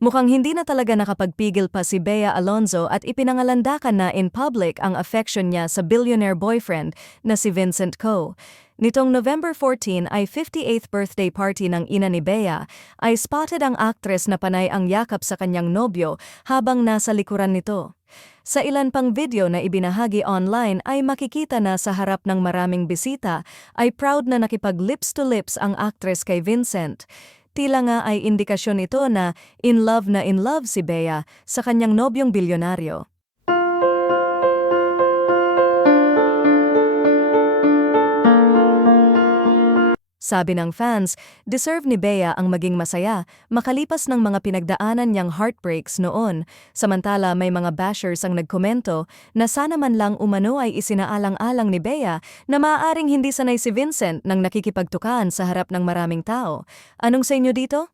Mukhang hindi na talaga nakapagpigil pa si Bea Alonzo at ipinangalandakan na in public ang affection niya sa billionaire boyfriend na si Vincent Ko. Nitong November 14 ay 58th birthday party ng ina ni Bea, ay spotted ang actress na panay ang yakap sa kanyang nobyo habang nasa likuran nito. Sa ilan pang video na ibinahagi online ay makikita na sa harap ng maraming bisita ay proud na nakipag lips to lips ang actress kay Vincent. Tila nga ay indikasyon ito na in love si Bea sa kanyang nobyong bilyonaryo. Sabi ng fans, deserve ni Bea ang maging masaya makalipas ng mga pinagdaanan niyang heartbreaks noon. Samantala may mga bashers ang nagkomento na sana man lang umano ay isinaalang-alang ni Bea na maaaring hindi sanay si Vincent nang nakikipagtukaan sa harap ng maraming tao. Anong sa inyo dito?